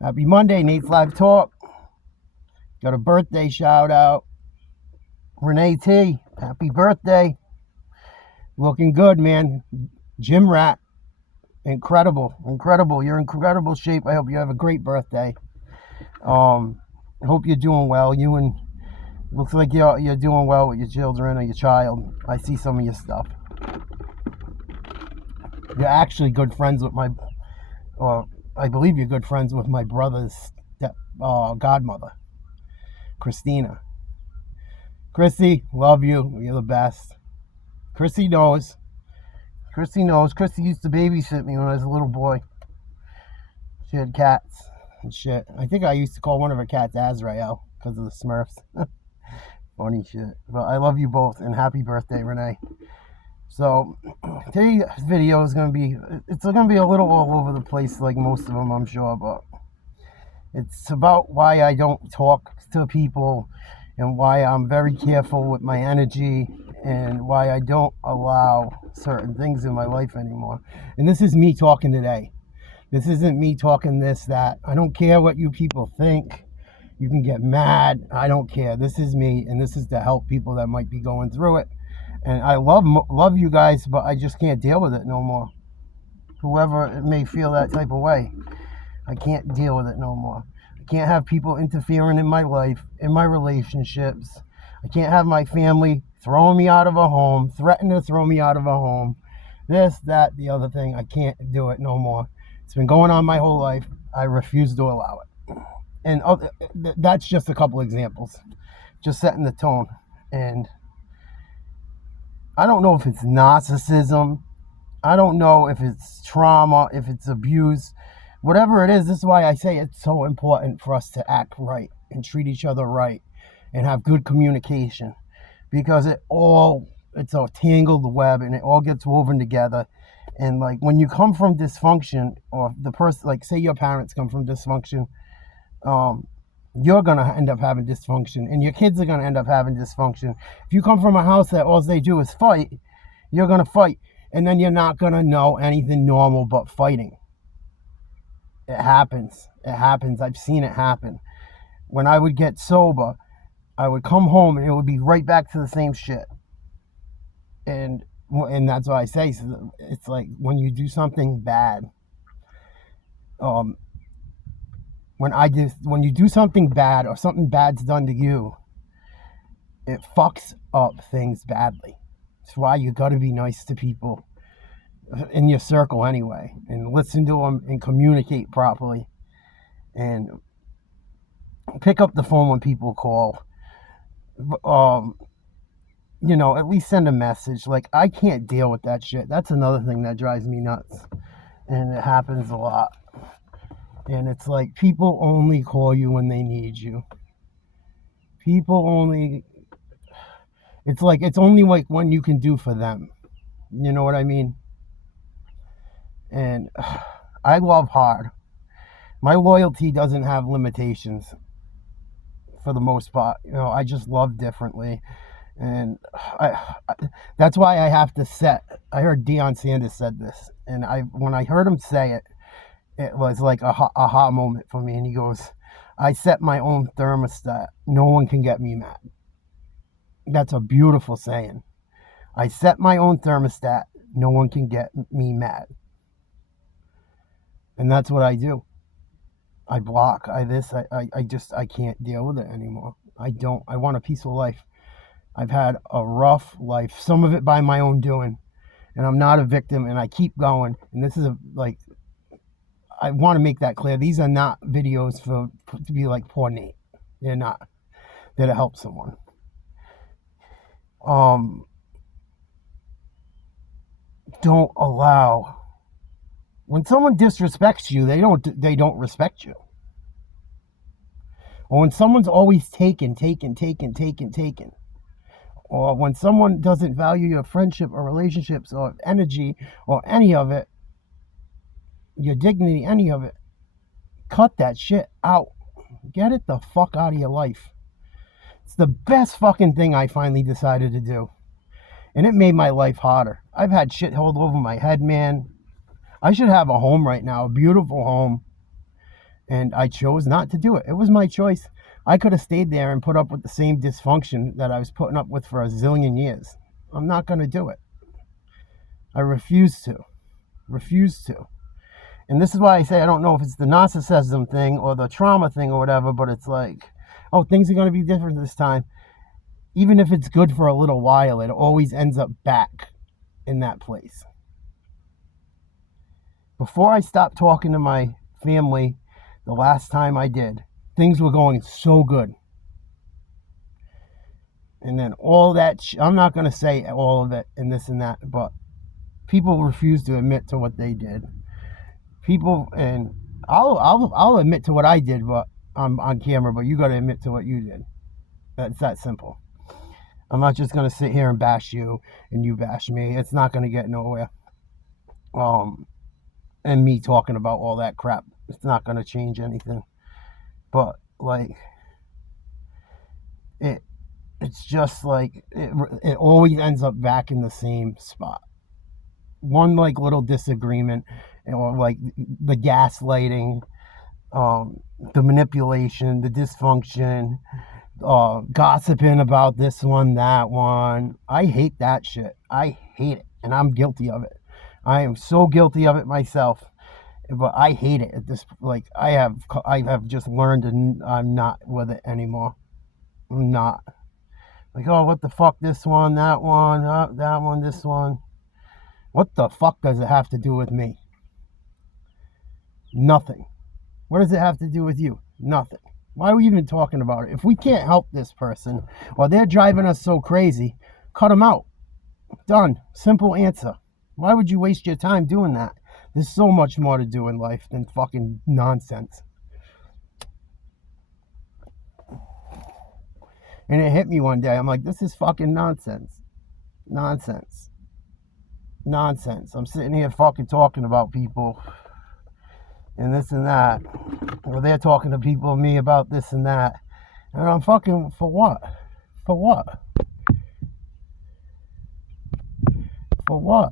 Happy Monday, Nate's Live Talk. Got a birthday shout out. Renee T, happy birthday. Looking good, man. Gym rat. Incredible. You're in incredible shape. I hope you have a great birthday. I hope you're doing well. Looks like you're doing well with your children or your child. I see some of your stuff. You're actually good friends with I believe you're good friends with my brother's godmother, Christina. Chrissy, love you. You're the best. Chrissy knows. Chrissy used to babysit me when I was a little boy. She had cats and shit. I think I used to call one of her cats Azrael because of the Smurfs. Funny shit. But I love you both, and happy birthday, Renee. So today's video is gonna be a little all over the place, like most of them, I'm sure, but it's about why I don't talk to people and why I'm very careful with my energy and why I don't allow certain things in my life anymore. And this is me talking today. This isn't me talking this, that. I don't care what you people think. You can get mad. I don't care. This is me, and this is to help people that might be going through it. And I love you guys, but I just can't deal with it no more. Whoever may feel that type of way, I can't deal with it no more. I can't have people interfering in my life, in my relationships. I can't have my family throwing me out of a home, threatening to throw me out of a home. This, that, the other thing. I can't do it no more. It's been going on my whole life. I refuse to allow it. And that's just a couple examples. Just setting the tone. And I don't know if it's narcissism. I don't know if it's trauma, if it's abuse. Whatever it is, this is why I say it's so important for us to act right and treat each other right and have good communication. Because it's a tangled web and it all gets woven together. And like when you come from dysfunction, or the person, like say your parents come from dysfunction, you're going to end up having dysfunction, and your kids are going to end up having dysfunction. If you come from a house that all they do is fight, you're going to fight, and then you're not going to know anything normal but fighting. It happens. I've seen it happen. When I would get sober, I would come home and it would be right back to the same shit. And that's why I say it's like when you do something bad, when you do something bad or something bad's done to you, it fucks up things badly. That's why you got to be nice to people in your circle anyway, and listen to them and communicate properly, and pick up the phone when people call. At least send a message. Like, I can't deal with that shit. That's another thing that drives me nuts, and it happens a lot. And it's like people only call you when they need you. It's only like when you can do for them. You know what I mean? And I love hard. My loyalty doesn't have limitations for the most part. I just love differently. And that's why I have to I heard Deion Sanders said this. And when I heard him say it, it was like a aha moment for me. And he goes, I set my own thermostat. No one can get me mad. That's a beautiful saying. I set my own thermostat. No one can get me mad. And that's what I do. I block. I can't deal with it anymore. I want a peaceful life. I've had a rough life. Some of it by my own doing. And I'm not a victim, and I keep going. And this is I want to make that clear. These are not videos to be like poor Nate. They're not. They're to help someone. Don't allow. When someone disrespects you, they don't respect you. Or when someone's always taken, or when someone doesn't value your friendship or relationships or energy or any of it, your dignity, any of it, cut that shit out. Get it the fuck out of your life. It's the best fucking thing I finally decided to do. And it made my life harder. I've had shit held over my head, man. I should have a home right now, a beautiful home. And I chose not to do it. It was my choice. I could have stayed there and put up with the same dysfunction that I was putting up with for a zillion years. I'm not going to do it. I refuse to. Refuse to. And this is why I say I don't know if it's the narcissism thing or the trauma thing or whatever, but it's like, oh, things are going to be different this time. Even if it's good for a little while, it always ends up back in that place. Before I stopped talking to my family, the last time I did, things were going so good. And then all that, I'm not going to say all of it and this and that, but people refuse to admit to what they did. People, and I'll admit to what I did, but I'm on camera, but you got to admit to what you did. That's that simple. I'm not just going to sit here and bash you and you bash me. It's not going to get nowhere. And me talking about all that crap, it's not going to change anything. But like, it's just like it always ends up back in the same spot. One like little disagreement, or like the gaslighting, the manipulation, the dysfunction, gossiping about this one, that one. I hate that shit. I hate it, and I'm guilty of it. I am so guilty of it myself, but I hate it. At this, like, I have just learned, and I'm not with it anymore. I'm not. Like, oh, what the fuck, this one, that one, this one. What the fuck does it have to do with me? Nothing. What does it have to do with you? Nothing. Why are we even talking about it? If we can't help this person, or they're driving us so crazy, cut them out. Done. Simple answer. Why would you waste your time doing that? There's so much more to do in life than fucking nonsense. And it hit me one day. I'm like, this is fucking nonsense. Nonsense. Nonsense. I'm sitting here fucking talking about people and this and that. Or they're talking to people and me about this and that. And I'm fucking, for what? For what? For what?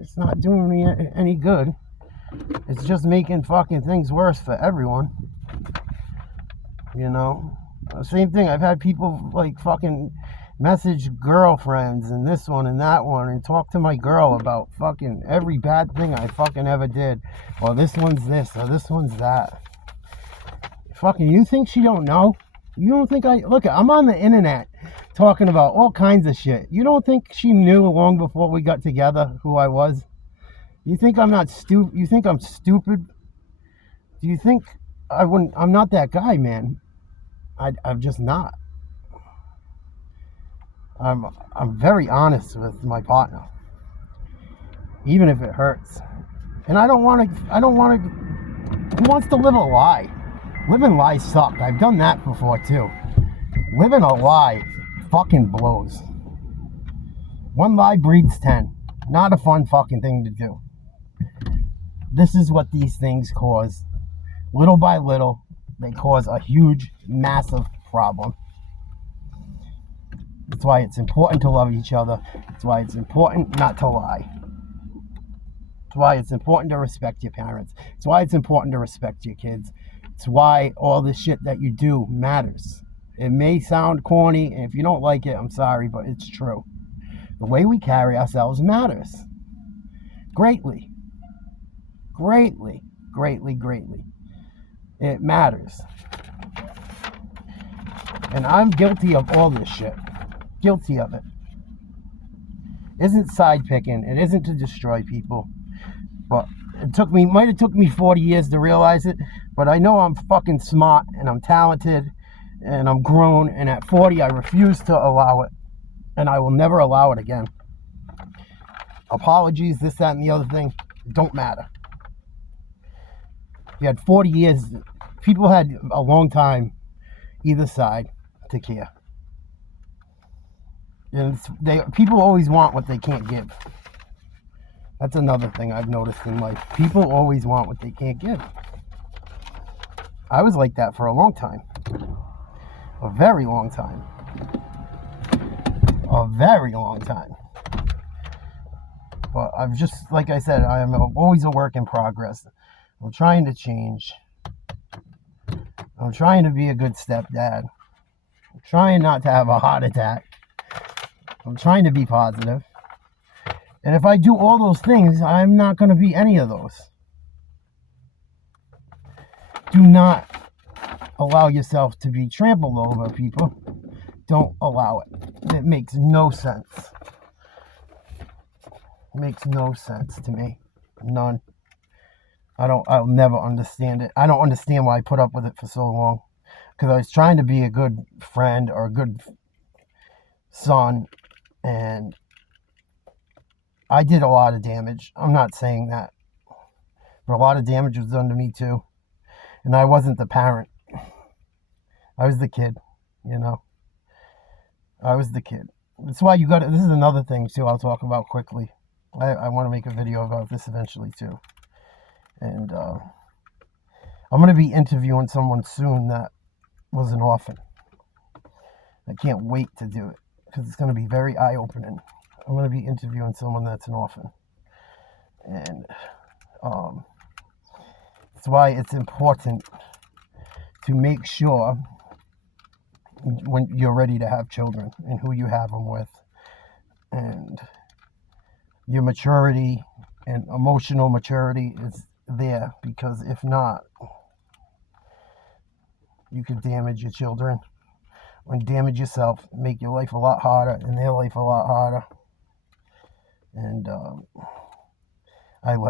It's not doing me any good. It's just making fucking things worse for everyone. You know? Same thing. I've had people like fucking message girlfriends and this one and that one and talk to my girl about fucking every bad thing I fucking ever did. Or this one's this or this one's that. Fucking, you think she don't know? You don't think look, I'm on the internet talking about all kinds of shit. You don't think she knew long before we got together who I was? You think I'm not stupid? You think I'm stupid? Do you think I wouldn't? I'm not that guy, man. I'm just not. I'm very honest with my partner, even if it hurts. And I don't want to. Who wants to live a lie? Living lies suck. I've done that before too. Living a lie fucking blows. One lie breeds 10. Not a fun fucking thing to do. This is what these things cause. Little by little, they cause a huge, massive problem. That's why it's important to love each other. That's why it's important not to lie. That's why it's important to respect your parents. It's why it's important to respect your kids. It's why all the shit that you do matters. It may sound corny, and if you don't like it, I'm sorry, but it's true. The way we carry ourselves matters. Greatly. Greatly. Greatly, greatly. It matters. And I'm guilty of all this shit. Guilty of it. Isn't side picking. It isn't to destroy people. But might have took me 40 years to realize it, but I know I'm fucking smart and I'm talented and I'm grown, and at 40 I refuse to allow it, and I will never allow it again. Apologies, this, that, and the other thing, don't matter. You had 40 years, people had a long time either side to care. And people always want what they can't give. That's another thing I've noticed in life. People always want what they can't give. I was like that for a long time. A very long time. A very long time. But I've just, like I said, I am always a work in progress. I'm trying to change. I'm trying to be a good stepdad. I'm trying not to have a heart attack. I'm trying to be positive. And if I do all those things, I'm not going to be any of those. Do not allow yourself to be trampled over, people. Don't allow it. It makes no sense. It makes no sense to me. None. I'll never understand it. I don't understand why I put up with it for so long. Because I was trying to be a good friend or a good son, and I did a lot of damage. I'm not saying that. But a lot of damage was done to me too. And I wasn't the parent. I was the kid, you know. I was the kid. That's why you got to, this is another thing too I'll talk about quickly. I want to make a video about this eventually too. And I'm going to be interviewing someone soon that was an orphan. I can't wait to do it because it's going to be very eye-opening. I'm going to be interviewing someone that's an orphan. And that's why it's important to make sure when you're ready to have children and who you have them with, and your maturity and emotional maturity is there, because if not, you could damage your children and damage yourself, make your life a lot harder and their life a lot harder. And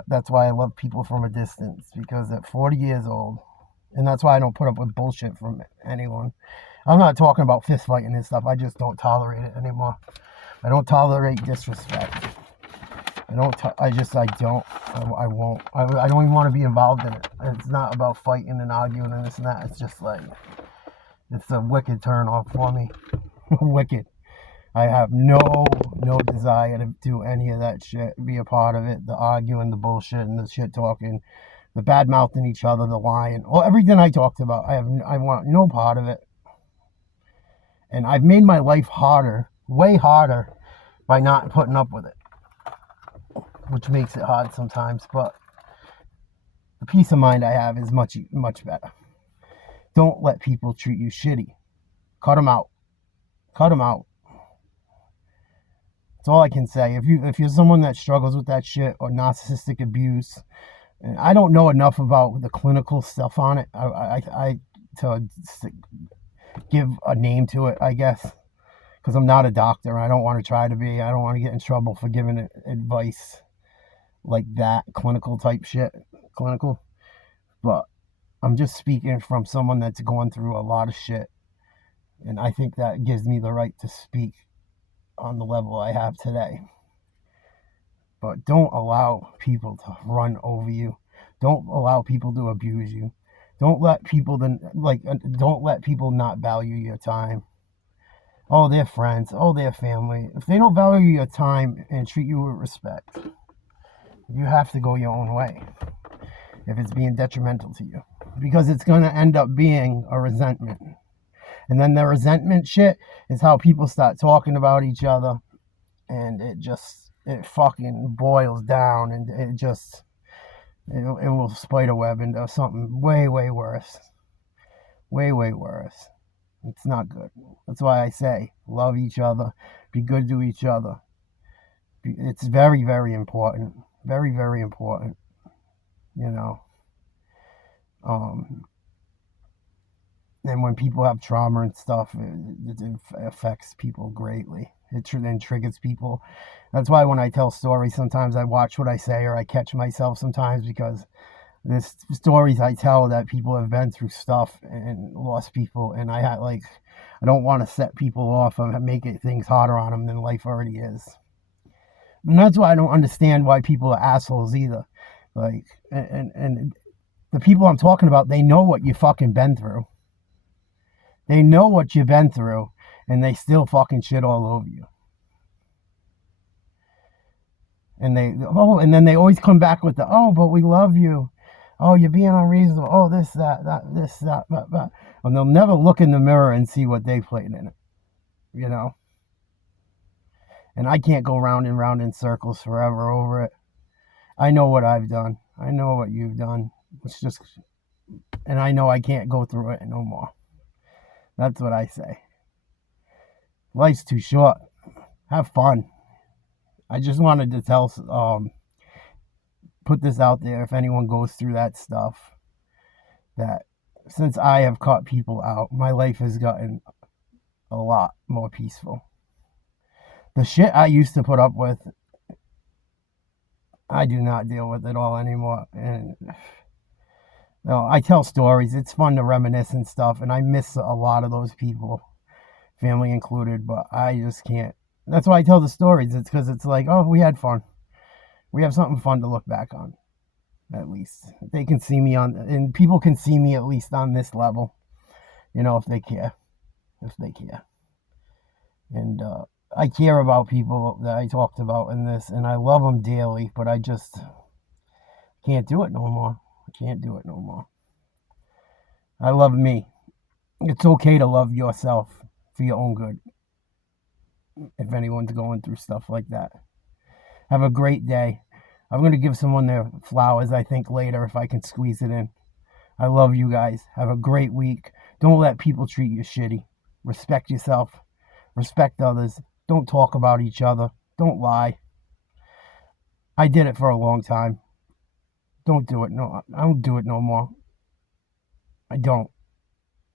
that's why I love people from a distance, because at 40 years old, and that's why I don't put up with bullshit from anyone. I'm not talking about fist fighting and stuff. I just don't tolerate it anymore. I don't tolerate disrespect. I won't. I don't even want to be involved in it. It's not about fighting and arguing and this and that. It's just like, it's a wicked turn off for me. Wicked. I have no desire to do any of that shit, be a part of it. The arguing, the bullshit, and the shit talking, the bad mouthing each other, the lying, everything I talked about. I want no part of it. And I've made my life harder, way harder, by not putting up with it, which makes it hard sometimes. But the peace of mind I have is much better. Don't let people treat you shitty. Cut them out. Cut them out. That's all I can say. If you're someone that struggles with that shit or narcissistic abuse, and I don't know enough about the clinical stuff on it, to give a name to it, I guess, because I'm not a doctor. I don't want to try to be. I don't want to get in trouble for giving advice like that, clinical type shit, but I'm just speaking from someone that's going through a lot of shit, and I think that gives me the right to speak on the level I have today. But don't allow people to run over you. Don't allow people to abuse you. Don't let people not value your time. Oh, they're friends. Oh, they're family. If they don't value your time and treat you with respect, you have to go your own way if it's being detrimental to you, because it's going to end up being a resentment. And then the resentment shit is how people start talking about each other, and it fucking boils down, and it will spider web into something way worse. Way worse. It's not good. That's why I say love each other, be good to each other. It's very important. Very important. You know. And when people have trauma and stuff, it affects people greatly. It then triggers people. That's why when I tell stories, sometimes I watch what I say, or I catch myself sometimes, because there's stories I tell that people have been through stuff and lost people, and I don't want to set people off and make things harder on them than life already is. And that's why I don't understand why people are assholes either. Like, and the people I'm talking about, they know what you fucking been through. They know what you've been through, and they still fucking shit all over you. And then they always come back with but we love you. Oh, you're being unreasonable. Oh, this, that. And they'll never look in the mirror and see what they played in it. You know? And I can't go round and round in circles forever over it. I know what I've done. I know what you've done. Let's just and I know I can't go through it no more. That's what I say. Life's too short. Have fun. I just wanted to put this out there if anyone goes through that stuff, that since I have caught people out, my life has gotten a lot more peaceful. The shit I used to put up with, I do not deal with it all anymore. And I tell stories. It's fun to reminisce and stuff, and I miss a lot of those people, family included, but I just can't. That's why I tell the stories. It's because it's like, oh, we had fun. We have something fun to look back on, at least. They can see me and people can see me at least on this level, if they care. If they care. And I care about people that I talked about in this, and I love them dearly, but I just can't do it no more. I can't do it no more. I love me. It's okay to love yourself for your own good, if anyone's going through stuff like that. Have a great day. I'm going to give someone their flowers, I think, later if I can squeeze it in. I love you guys. Have a great week. Don't let people treat you shitty. Respect yourself. Respect others. Don't talk about each other. Don't lie. I did it for a long time. Don't do it. No, I don't do it no more. I don't.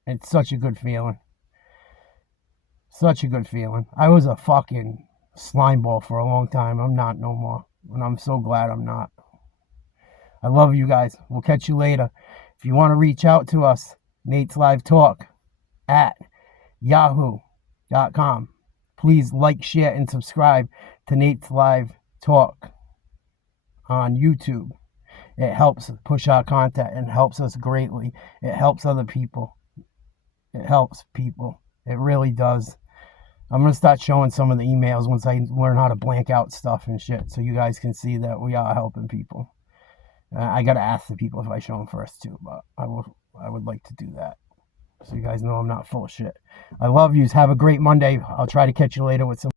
It's such a good feeling. Such a good feeling. I was a fucking slime ball for a long time. I'm not no more. And I'm so glad I'm not. I love you guys. We'll catch you later. If you want to reach out to us, Nate's Live Talk at yahoo.com. Please like, share, and subscribe to Nate's Live Talk on YouTube. It helps push our content and helps us greatly. It helps other people. It helps people. It really does. I'm going to start showing some of the emails once I learn how to blank out stuff and shit, so you guys can see that we are helping people. I got to ask the people if I show them first too, but I would like to do that, so you guys know I'm not full of shit. I love yous. Have a great Monday. I'll try to catch you later with some